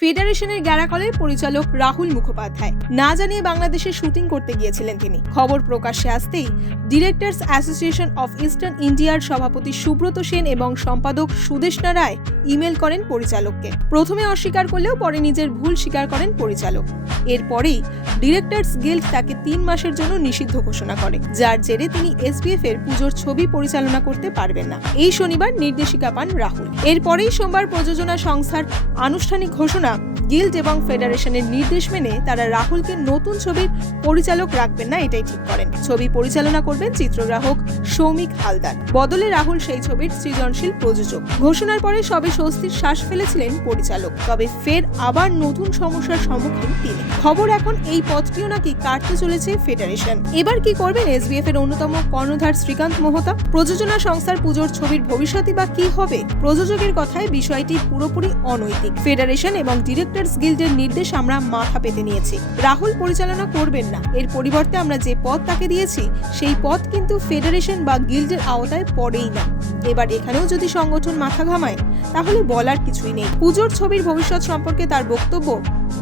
ফেডারেশনের গ্যারাকলের পরিচালক রাহুল মুখোপাধ্যায়। না জানিয়ে বাংলাদেশে শুটিং করতে গিয়েছিলেন তিনি। খবর প্রকাশ্যে আসতেই ডিরেক্টরস অ্যাসোসিয়েশন অফ ইস্টার্ন ইন্ডিয়ার সভাপতি সুব্রত সেন এবং সম্পাদক সুদেশনা রায় ইমেল করেন পরিচালককে। প্রথমে অস্বীকার করলেও পরে নিজের ভুল স্বীকার করেন পরিচালক। এরপরেই ডিরেক্টরস গিল্ড তাকে তিন মাসের জন্য নিষিদ্ধ ঘোষণা করে, যার জেরে তিনি এসবিএফ এর পুজোর ছবি পরিচালনা করতে পারবেন না। এই শনিবার নির্দেশিকা পান রাহুল। এরপরেই সোমবার প্রযোজনা সংস্থার আনুষ্ঠানিক ঘোষণা গিল্ড এবং ফেডারেশনের নির্দেশ মেনে তারা রাহুলকে নতুন ছবির পরিচালক রাখবেন না, এটাই ঠিক করেন। ছবি পরিচালনা করবেন চিত্রগ্রাহক সৌমিক হালদার। বদলে রাহুল সেই ছবির সৃজনশীল প্রযোজক। ঘোষণার পরে সবে স্বস্তির শ্বাস ফেলেছিলেন পরিচালক, তবে ফের আবার নতুন সমস্যার সম্মুখীন তিনি। খবর এখন এই পথটিও নাকি কাটতে চলেছে ফেডারেশন। এবার কি করবেন এসবিএফ এর অন্যতম কর্ণধার শ্রীকান্ত মোহতা? প্রযোজনা সংস্থার পুজোর ছবির ভবিষ্যৎই বা কি হবে? প্রযোজকের কথায় বিষয়টি পুরোপুরি অনৈতিক। ফেডারেশন এবং ডিরেক্টরস গিল্ডের নির্দেশ আমরা মাথা পেতে নিয়েছি। রাহুল পরিচালনা করবেন না। এর পরিবর্তে আমরা যে পদ তাকে দিয়েছি, সেই পদ কিন্তু ফেডারেশন বা গিল্ডের আওতায় পড়েই না। এবার এখানেও যদি সংগঠন মাথা ঘামায়, তাহলে বলার কিছুই নেই। পুজোর ছবির ভবিষ্যৎ সম্পর্কে তার বক্তব্য,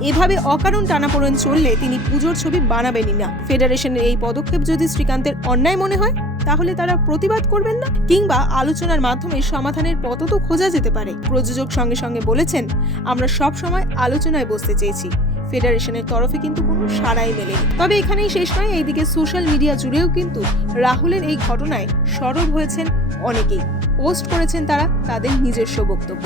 এভাবে অকারণ টানাপোড়েন চললে তিনি পুজোর ছবি বানাবেনই না। ফেডারেশনের এই পদক্ষেপ যদি শ্রীকান্তের অন্যায় মনে হয় তাহলে তারা প্রতিবাদ করবেন না? কিংবা আলোচনার মাধ্যমে সমাধানের পথ তো খোঁজা যেতে পারে। প্রযোজক সঙ্গে সঙ্গে বলেছেন, আমরা সব সময় আলোচনায় বসতে চেয়েছি। ফেডারেশনের তরফে কিন্তু কোনো সাড়াই মেলেনি। তবে এখানেই শেষ নয়, এইদিকে সোশ্যাল মিডিয়া জুড়েও কিন্তু রাহুলের এই ঘটনায় সরব হয়েছেন অনেকেই। পোস্ট করেছেন তারা তাদের নিজস্ব বক্তব্য।